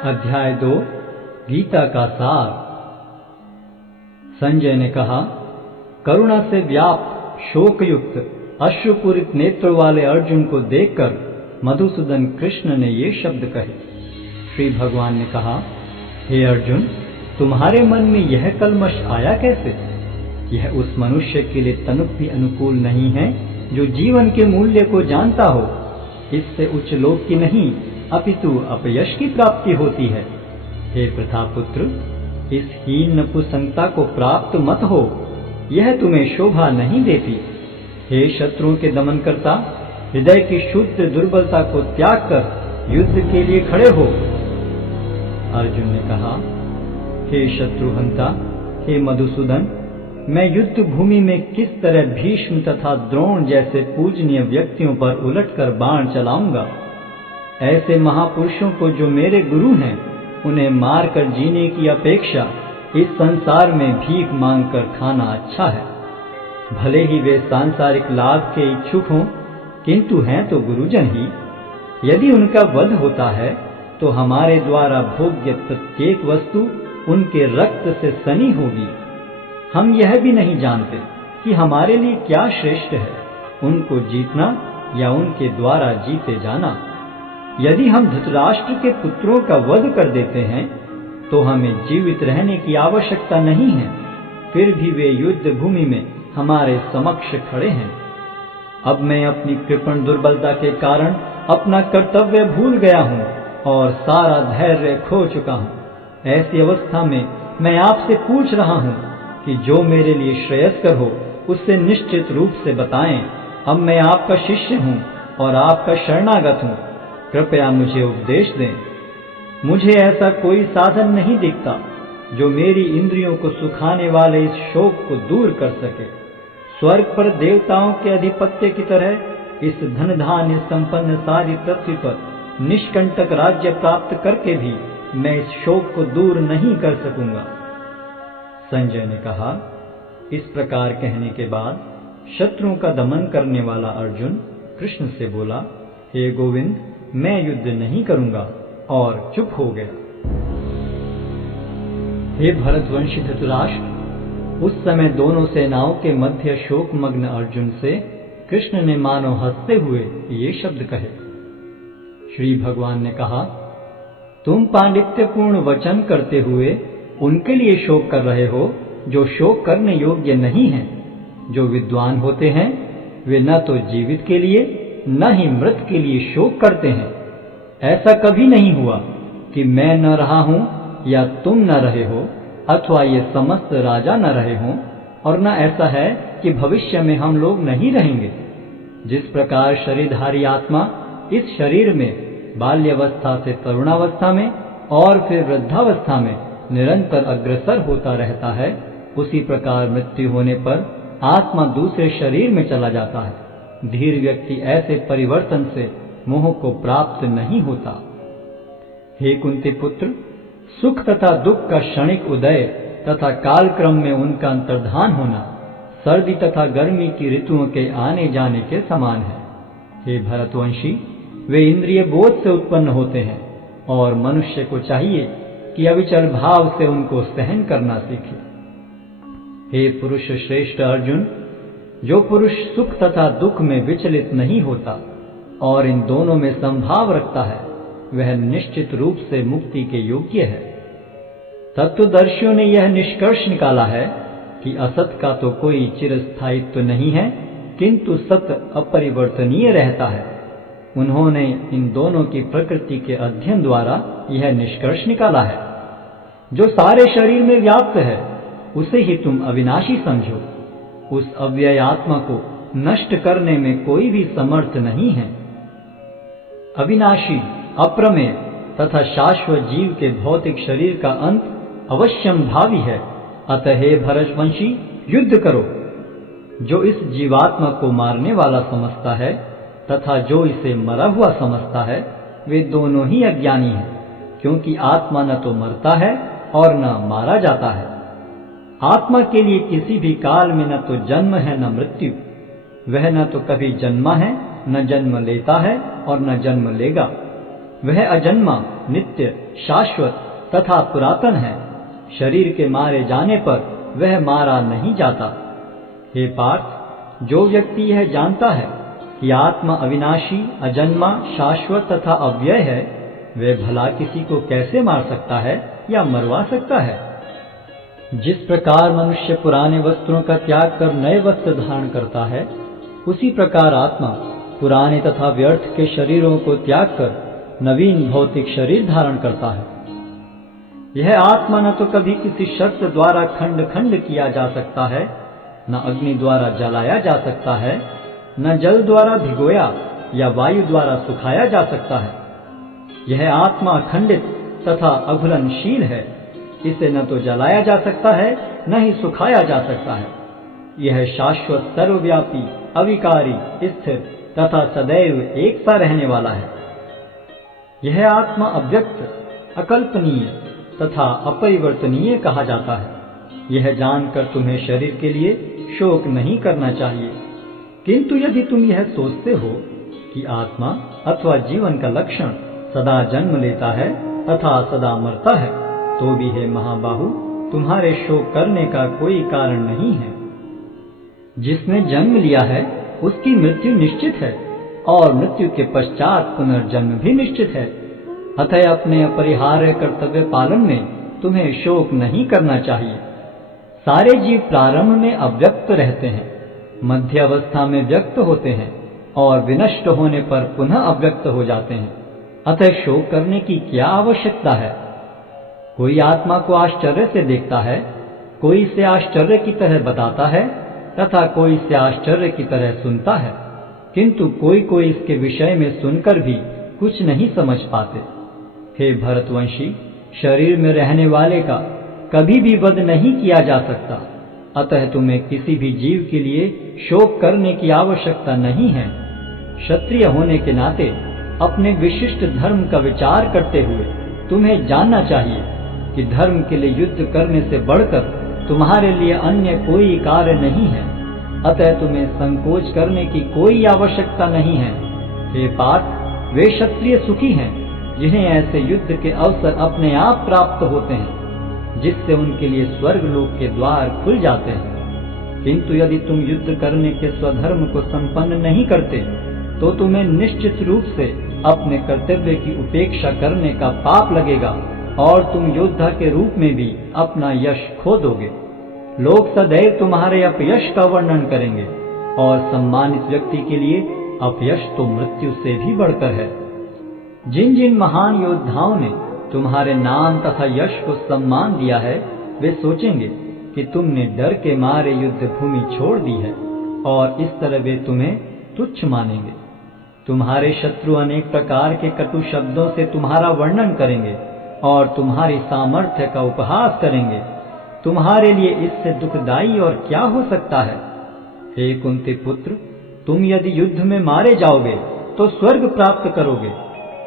अध्याय 2 गीता का सार। संजय ने कहा, करुणा से व्याप्त शोकयुक्त अश्रुपूरित नेत्रों वाले अर्जुन को देखकर मधुसूदन कृष्ण ने ये शब्द कहे। श्री भगवान ने कहा, हे अर्जुन, तुम्हारे मन में यह कलमश आया कैसे? यह उस मनुष्य के लिए तनिक भी अनुकूल नहीं है जो जीवन के मूल्य को जानता हो। इससे उच्च लोक की नहीं अपितु अपयश की प्राप्ति होती है। हे प्रतापुत्र, इस हीन नपुंसकता को प्राप्त मत हो, यह तुम्हें शोभा नहीं देती। हे शत्रुओं के दमन करता, हृदय की शुद्ध दुर्बलता को त्याग कर युद्ध के लिए खड़े हो। अर्जुन ने कहा, हे शत्रुहंता, हे मधुसूदन, मैं युद्ध भूमि में किस तरह भीष्म तथा द्रोण जैसे पूजनीय व्यक्तियों पर उलटकर बाण चलाऊंगा? ऐसे महापुरुषों को जो मेरे गुरु हैं, उन्हें मारकर जीने की अपेक्षा इस संसार में भीख मांगकर खाना अच्छा है। भले ही वे सांसारिक लाभ के इच्छुक हों, किंतु हैं तो गुरुजन ही। यदि उनका वध होता है तो हमारे द्वारा भोग्य प्रत्येक वस्तु उनके रक्त से सनी होगी। हम यह भी नहीं जानते कि हमारे लिए क्या श्रेष्ठ है, उनको जीतना या उनके द्वारा जीते जाना। यदि हम धृतराष्ट्र के पुत्रों का वध कर देते हैं तो हमें जीवित रहने की आवश्यकता नहीं है, फिर भी वे युद्ध भूमि में हमारे समक्ष खड़े हैं। अब मैं अपनी कृपण दुर्बलता के कारण अपना कर्तव्य भूल गया हूँ और सारा धैर्य खो चुका हूँ। ऐसी अवस्था में मैं आपसे पूछ रहा हूँ कि जो मेरे लिए श्रेयस्कर हो उससे निश्चित रूप से बताएं। अब मैं आपका शिष्य हूँ और आपका शरणागत हूँ, कृपया मुझे उपदेश दें। मुझे ऐसा कोई साधन नहीं दिखता जो मेरी इंद्रियों को सुखाने वाले इस शोक को दूर कर सके। स्वर्ग पर देवताओं के अधिपत्य की तरह इस धन धान्य संपन्न सारी पृथ्वी पर निष्कंटक राज्य प्राप्त करके भी मैं इस शोक को दूर नहीं कर सकूंगा। संजय ने कहा, इस प्रकार कहने के बाद शत्रुओं का दमन करने वाला अर्जुन कृष्ण से बोला, हे गोविंद, मैं युद्ध नहीं करूंगा, और चुप हो गया। हे भरतवंशी धृतराष्ट्र, उस समय दोनों सेनाओं के मध्य शोकमग्न अर्जुन से कृष्ण ने मानो हंसते हुए ये शब्द कहे। श्री भगवान ने कहा, तुम पांडित्यपूर्ण वचन करते हुए उनके लिए शोक कर रहे हो जो शोक करने योग्य नहीं हैं। जो विद्वान होते हैं वे न तो जीवित के लिए न ही मृत के लिए शोक करते हैं। ऐसा कभी नहीं हुआ कि मैं न रहा हूं या तुम न रहे हो, अथवा ये समस्त राजा न रहे हों, और न ऐसा है कि भविष्य में हम लोग नहीं रहेंगे। जिस प्रकार शरीरधारी आत्मा इस शरीर में बाल्यावस्था से तरुणावस्था में और फिर वृद्धावस्था में निरंतर अग्रसर होता रहता है, उसी प्रकार मृत्यु होने पर आत्मा दूसरे शरीर में चला जाता है। धीर व्यक्ति ऐसे परिवर्तन से मोह को प्राप्त नहीं होता। हे कुंती पुत्र, सुख तथा दुख का क्षणिक उदय तथा कालक्रम में उनका अंतर्धान होना सर्दी तथा गर्मी की ऋतुओं के आने जाने के समान है। हे भरतवंशी, वे इंद्रिय बोध से उत्पन्न होते हैं और मनुष्य को चाहिए कि अविचल भाव से उनको सहन करना सीखे। हे पुरुष श्रेष्ठ अर्जुन, जो पुरुष सुख तथा दुख में विचलित नहीं होता और इन दोनों में संभाव रखता है, वह निश्चित रूप से मुक्ति के योग्य है। तत्वदर्शियों ने यह निष्कर्ष निकाला है कि असत का तो कोई चिरस्थायित्व नहीं है, किंतु सत्य अपरिवर्तनीय रहता है। उन्होंने इन दोनों की प्रकृति के अध्ययन द्वारा यह निष्कर्ष निकाला है। जो सारे शरीर में व्याप्त है उसे ही तुम अविनाशी समझो। उस अव्यय आत्मा को नष्ट करने में कोई भी समर्थ नहीं है। अविनाशी, अप्रमेय तथा शाश्वत जीव के भौतिक शरीर का अंत अवश्यम भावी है। अतः हे भरतवंशी, युद्ध करो। जो इस जीवात्मा को मारने वाला समझता है तथा जो इसे मरा हुआ समझता है, वे दोनों ही अज्ञानी हैं, क्योंकि आत्मा न तो मरता है और न मारा जाता है। आत्मा के लिए किसी भी काल में न तो जन्म है न मृत्यु। वह न तो कभी जन्मा है, न जन्म लेता है और न जन्म लेगा। वह अजन्मा, नित्य, शाश्वत तथा पुरातन है। शरीर के मारे जाने पर वह मारा नहीं जाता। हे पार्थ, जो व्यक्ति यह जानता है कि आत्मा अविनाशी, अजन्मा, शाश्वत तथा अव्यय है, वह भला किसी को कैसे मार सकता है या मरवा सकता है? जिस प्रकार मनुष्य पुराने वस्त्रों का त्याग कर नए वस्त्र धारण करता है, उसी प्रकार आत्मा पुराने तथा व्यर्थ के शरीरों को त्याग कर नवीन भौतिक शरीर धारण करता है। यह आत्मा न तो कभी किसी शस्त्र द्वारा खंड खंड किया जा सकता है, न अग्नि द्वारा जलाया जा सकता है, न जल द्वारा भिगोया या वायु द्वारा सुखाया जा सकता है। यह आत्मा अखंडित तथा अघुलनशील है। इसे न तो जलाया जा सकता है, न ही सुखाया जा सकता है। यह शाश्वत, सर्वव्यापी, अविकारी, स्थिर तथा सदैव एक सा रहने वाला है। यह आत्मा अव्यक्त, अकल्पनीय तथा अपरिवर्तनीय कहा जाता है। यह जानकर तुम्हें शरीर के लिए शोक नहीं करना चाहिए। किंतु यदि तुम यह सोचते हो कि आत्मा अथवा जीवन का लक्षण सदा जन्म लेता है तथा सदा मरता है, तो भी हे महाबाहु, तुम्हारे शोक करने का कोई कारण नहीं है। जिसने जन्म लिया है उसकी मृत्यु निश्चित है और मृत्यु के पश्चात पुनर्जन्म भी निश्चित है। अतः अपने अपरिहार्य कर्तव्य पालन में तुम्हें शोक नहीं करना चाहिए। सारे जीव प्रारंभ में अव्यक्त रहते हैं, मध्य अवस्था में व्यक्त होते हैं और विनष्ट होने पर पुनः अव्यक्त हो जाते हैं। अतः शोक करने की क्या आवश्यकता है? कोई आत्मा को आश्चर्य से देखता है, कोई इसे आश्चर्य की तरह बताता है तथा कोई इसे आश्चर्य की तरह सुनता है, किंतु कोई कोई इसके विषय में सुनकर भी कुछ नहीं समझ पाते। हे भरतवंशी, शरीर में रहने वाले का कभी भी वध नहीं किया जा सकता। अतः तुम्हें किसी भी जीव के लिए शोक करने की आवश्यकता नहीं है। क्षत्रिय होने के नाते अपने विशिष्ट धर्म का विचार करते हुए तुम्हें जानना चाहिए कि धर्म के लिए युद्ध करने से बढ़कर तुम्हारे लिए अन्य कोई कार्य नहीं है। अतः तुम्हें संकोच करने की कोई आवश्यकता नहीं है। हे पार्थ, वे क्षत्रिय सुखी हैं जिन्हें ऐसे युद्ध के अवसर अपने आप प्राप्त होते हैं, जिससे उनके लिए स्वर्ग लोक के द्वार खुल जाते हैं। किंतु यदि तुम युद्ध करने के स्वधर्म को संपन्न नहीं करते, तो तुम्हें निश्चित रूप से अपने कर्तव्य की उपेक्षा करने का पाप लगेगा और तुम योद्धा के रूप में भी अपना यश खो दोगे। लोग सदैव तुम्हारे अपयश का वर्णन करेंगे और सम्मानित व्यक्ति के लिए अपयश तो मृत्यु से भी बढ़कर है। जिन जिन महान योद्धाओं ने तुम्हारे नाम तथा यश को सम्मान दिया है, वे सोचेंगे कि तुमने डर के मारे युद्ध भूमि छोड़ दी है और इस तरह वे तुम्हें तुच्छ मानेंगे। तुम्हारे शत्रु अनेक प्रकार के कटु शब्दों से तुम्हारा वर्णन करेंगे और तुम्हारी सामर्थ्य का उपहास करेंगे। तुम्हारे लिए इससे दुखदाई और क्या हो सकता है? हे कुंती पुत्र, तुम यदि युद्ध में मारे जाओगे तो स्वर्ग प्राप्त करोगे,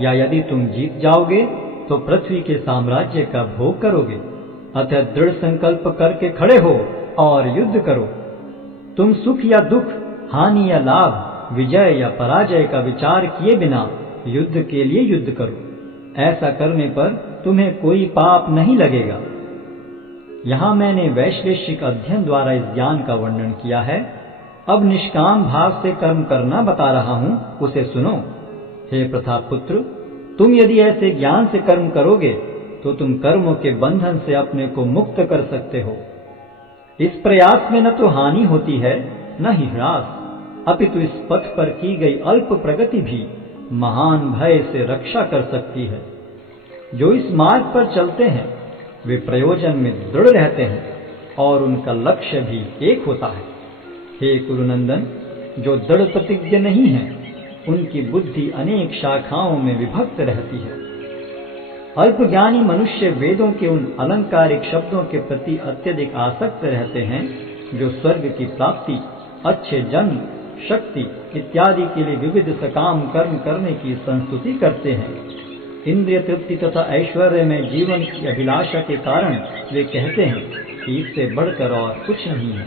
या यदि तुम जीत जाओगे तो पृथ्वी के साम्राज्य का भोग करोगे। अतः दृढ़ संकल्प करके खड़े हो और युद्ध करो। तुम सुख या दुख, हानि या लाभ, विजय या पराजय का विचार किए बिना युद्ध के लिए युद्ध करो। ऐसा करने पर तुम्हें कोई पाप नहीं लगेगा। यहाँ मैंने वैश्लेषिक अध्ययन द्वारा इस ज्ञान का वर्णन किया है। अब निष्काम भाव से कर्म करना बता रहा हूँ, उसे सुनो। हे प्रतापपुत्र, तुम यदि ऐसे ज्ञान से कर्म करोगे तो तुम कर्मों के बंधन से अपने को मुक्त कर सकते हो। इस प्रयास में न तो हानि होती है न ही ह्रास, अपितु इस पथ पर की गई अल्प प्रगति भी महान भय से रक्षा कर सकती है। जो इस मार्ग पर चलते हैं वे प्रयोजन में दृढ़ रहते हैं और उनका लक्ष्य भी एक होता है। हे कुरुनंदन, जो दृढ़ प्रतिज्ञ नहीं है उनकी बुद्धि अनेक शाखाओं में विभक्त रहती है। अल्पज्ञानी मनुष्य वेदों के उन अलंकारिक शब्दों के प्रति अत्यधिक आसक्त रहते हैं जो स्वर्ग की प्राप्ति, अच्छे जन्म, शक्ति इत्यादि के लिए विविध सकाम कर्म करने की संस्तुति करते हैं। इंद्रिय तृप्ति तथा ऐश्वर्य में जीवन की अभिलाषा के कारण वे कहते हैं कि इससे बढ़कर और कुछ नहीं है।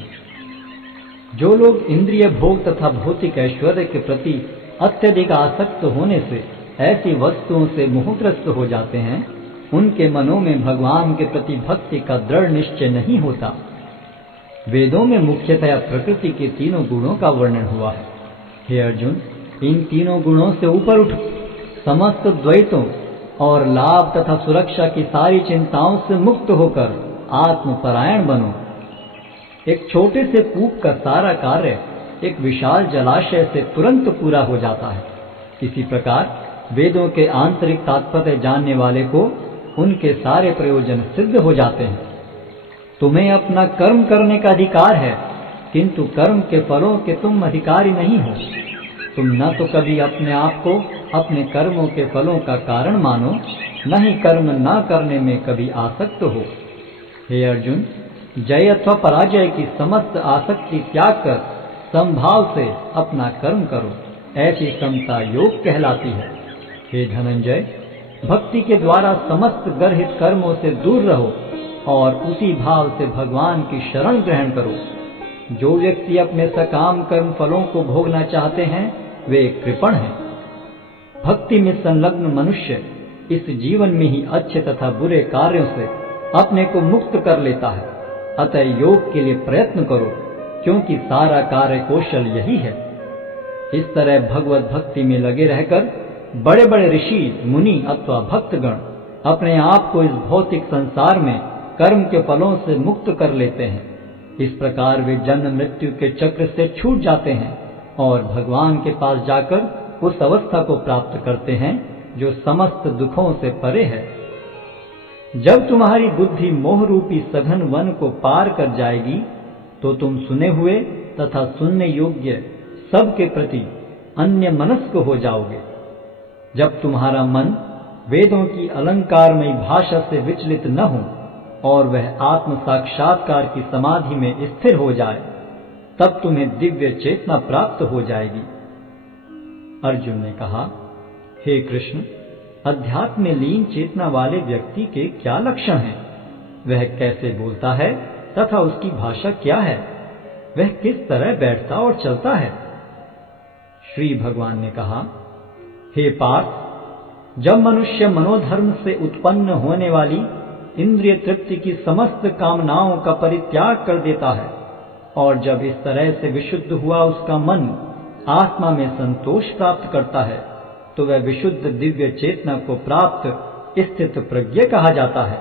जो लोग इंद्रिय भोग तथा भौतिक ऐश्वर्य के प्रति अत्यधिक आसक्त होने से ऐसी वस्तुओं से मोहग्रस्त हो जाते हैं, उनके मनों में भगवान के प्रति भक्ति का दृढ़ निश्चय नहीं होता। वेदों में मुख्यतया प्रकृति के तीनों गुणों का वर्णन हुआ है। हे अर्जुन, इन तीनों गुणों से ऊपर उठ, समस्त द्वैतों और लाभ तथा सुरक्षा की सारी चिंताओं से मुक्त होकर आत्मपरायण बनो। एक छोटे से कूप का सारा कार्य एक विशाल जलाशय से तुरंत पूरा हो जाता है। इसी प्रकार वेदों के आंतरिक तात्पर्य जानने वाले को उनके सारे प्रयोजन सिद्ध हो जाते हैं। तुम्हें अपना कर्म करने का अधिकार है, किंतु कर्म के फलों के तुम अधिकारी नहीं हो। तुम न तो कभी अपने आप को अपने कर्मों के फलों का कारण मानो, न ही कर्म न करने में कभी आसक्त हो। हे अर्जुन, जय अथवा पराजय की समस्त आसक्ति त्याग कर समभाव से अपना कर्म करो। ऐसी समता योग कहलाती है। हे धनंजय, भक्ति के द्वारा समस्त गर्हित कर्मों से दूर रहो और उसी भाव से भगवान की शरण ग्रहण करो। जो व्यक्ति अपने सकाम कर्म फलों को भोगना चाहते हैं, वे कृपण हैं। भक्ति में संलग्न मनुष्य इस जीवन में ही अच्छे तथा बुरे कार्यों से अपने को मुक्त कर लेता है। अतः योग के लिए प्रयत्न करो, क्योंकि सारा कार्य कौशल यही है। इस तरह भगवत भक्ति में लगे रहकर बड़े बड़े ऋषि, मुनि अथवा भक्तगण अपने आप को इस भौतिक संसार में कर्म के फलों से मुक्त कर लेते हैं। इस प्रकार वे जन्म मृत्यु के चक्र से छूट जाते हैं और भगवान के पास जाकर उस अवस्था को प्राप्त करते हैं जो समस्त दुखों से परे है। जब तुम्हारी बुद्धि मोह रूपी सघन वन को पार कर जाएगी, तो तुम सुने हुए तथा सुनने योग्य सबके प्रति अन्य मनस्क हो जाओगे। जब तुम्हारा मन वेदों की अलंकारमयी भाषा से विचलित न हो और वह आत्म साक्षात्कार की समाधि में स्थिर हो जाए, तब तुम्हें दिव्य चेतना प्राप्त हो जाएगी। अर्जुन ने कहा, हे कृष्ण, अध्यात्म में लीन चेतना वाले व्यक्ति के क्या लक्षण हैं? वह कैसे बोलता है तथा उसकी भाषा क्या है? वह किस तरह बैठता और चलता है? श्री भगवान ने कहा, हे पार्थ, जब मनुष्य मनोधर्म से उत्पन्न होने वाली इंद्रिय तृप्ति की समस्त कामनाओं का परित्याग कर देता है और जब इस तरह से विशुद्ध हुआ उसका मन आत्मा में संतोष प्राप्त करता है, तो वह विशुद्ध दिव्य चेतना को प्राप्त स्थित प्रज्ञ कहा जाता है,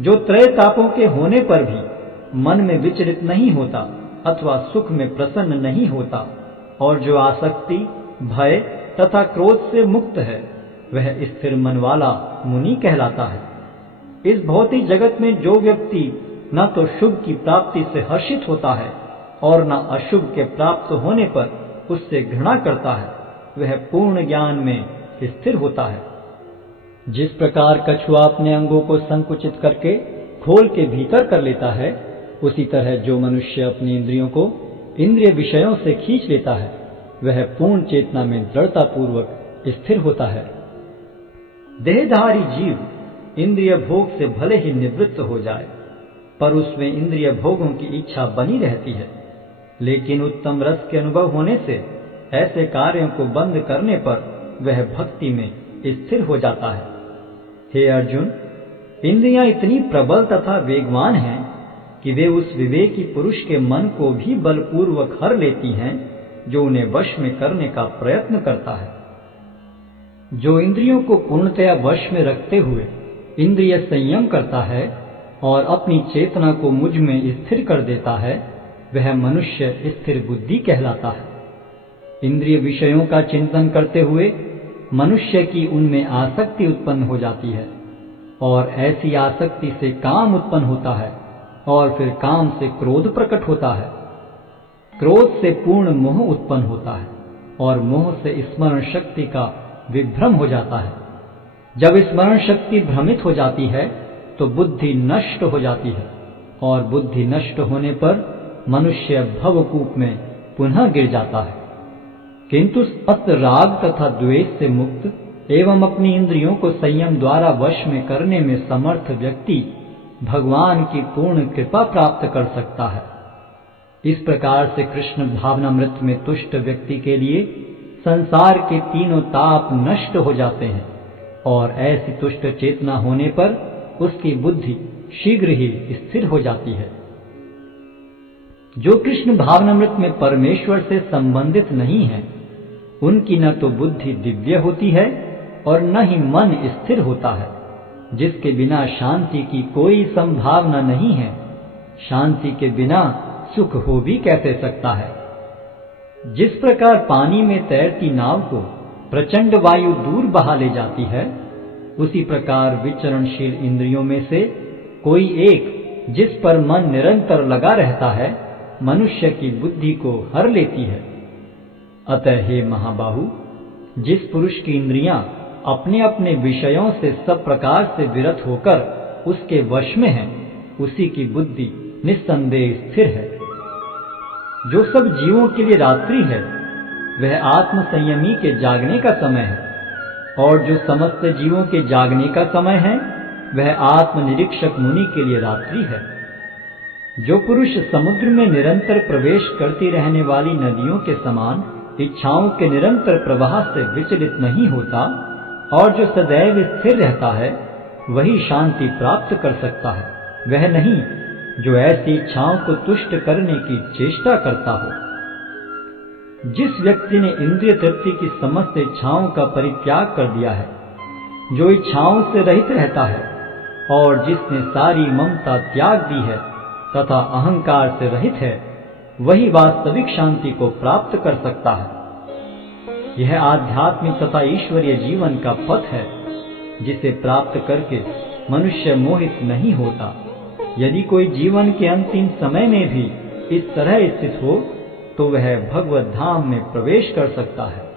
जो त्रय तापों के होने पर भी मन में विचलित नहीं होता अथवा सुख में प्रसन्न नहीं होता और जो आसक्ति, भय तथा क्रोध से मुक्त है, वह स्थिर मन वाला मुनि कहलाता है। इस भौतिक जगत में जो व्यक्ति न तो शुभ की प्राप्ति से हर्षित होता है और न अशुभ के प्राप्त होने पर उससे घृणा करता है, वह पूर्ण ज्ञान में स्थिर होता है। जिस प्रकार कछुआ अपने अंगों को संकुचित करके खोल के भीतर कर लेता है, उसी तरह जो मनुष्य अपनी इंद्रियों को इंद्रिय विषयों से खींच लेता है, वह पूर्ण चेतना में दृढ़ता पूर्वक स्थिर होता है। देहधारी जीव इंद्रिय भोग से भले ही निवृत्त हो जाए, पर उसमें इंद्रिय भोगों की इच्छा बनी रहती है। लेकिन उत्तम रस के अनुभव होने से ऐसे कार्यों को बंद करने पर वह भक्ति में स्थिर हो जाता है। हे अर्जुन, इंद्रियां इतनी प्रबल तथा वेगवान हैं कि वे उस विवेकी पुरुष के मन को भी बलपूर्वक हर लेती हैं, जो उन्हें वश में करने का प्रयत्न करता है। जो इंद्रियों को पूर्णतया वश में रखते हुए इंद्रिय संयम करता है और अपनी चेतना को मुझ में स्थिर कर देता है, वह मनुष्य स्थिर बुद्धि कहलाता है। इंद्रिय विषयों का चिंतन करते हुए मनुष्य की उनमें आसक्ति उत्पन्न हो जाती है और ऐसी आसक्ति से काम उत्पन्न होता है और फिर काम से क्रोध प्रकट होता है। क्रोध से पूर्ण मोह उत्पन्न होता है और मोह से स्मरण शक्ति का विभ्रम हो जाता है। जब स्मरण शक्ति भ्रमित हो जाती है तो बुद्धि नष्ट हो जाती है और बुद्धि नष्ट होने पर मनुष्य भवकूप में पुनः गिर जाता है। किंतु समस्त राग तथा द्वेष से मुक्त एवं अपनी इंद्रियों को संयम द्वारा वश में करने में समर्थ व्यक्ति भगवान की पूर्ण कृपा प्राप्त कर सकता है। इस प्रकार से कृष्ण भावनामृत में तुष्ट व्यक्ति के लिए संसार के तीनों ताप नष्ट हो जाते हैं और ऐसी तुष्ट चेतना होने पर उसकी बुद्धि शीघ्र ही स्थिर हो जाती है। जो कृष्ण भावनामृत में परमेश्वर से संबंधित नहीं है, उनकी न तो बुद्धि दिव्य होती है और न ही मन स्थिर होता है, जिसके बिना शांति की कोई संभावना नहीं है। शांति के बिना सुख हो भी कैसे सकता है। जिस प्रकार पानी में तैरती नाव को प्रचंड वायु दूर बहा ले जाती है, उसी प्रकार विचरणशील इंद्रियों में से कोई एक जिस पर मन निरंतर लगा रहता है, मनुष्य की बुद्धि को हर लेती है। अतः हे महाबाहु, जिस पुरुष की इंद्रियां अपने अपने विषयों से सब प्रकार से विरत होकर उसके वश में है, उसी की बुद्धि निस्संदेह स्थिर है। जो सब जीवों के लिए रात्रि है, वह आत्म संयमी के जागने का समय है, और जो समस्त जीवों के जागने का समय है, वह आत्मनिरीक्षक मुनि के लिए रात्रि है। जो पुरुष समुद्र में निरंतर प्रवेश करती रहने वाली नदियों के समान इच्छाओं के निरंतर प्रवाह से विचलित नहीं होता और जो सदैव स्थिर रहता है, वही शांति प्राप्त कर सकता है, वह नहीं जो ऐसी इच्छाओं को तुष्ट करने की चेष्टा करता हो। जिस व्यक्ति ने इंद्रिय तृप्ति की समस्त इच्छाओं का परित्याग कर दिया है, जो इच्छाओं से रहित रहता है और जिसने सारी ममता त्याग दी है तथा अहंकार से रहित है, वही वास्तविक शांति को प्राप्त कर सकता है। यह आध्यात्मिक तथा ईश्वरीय जीवन का पथ है, जिसे प्राप्त करके मनुष्य मोहित नहीं होता। यदि कोई जीवन के अंतिम समय में भी इस तरह स्थित हो, तो वह भगवत धाम में प्रवेश कर सकता है।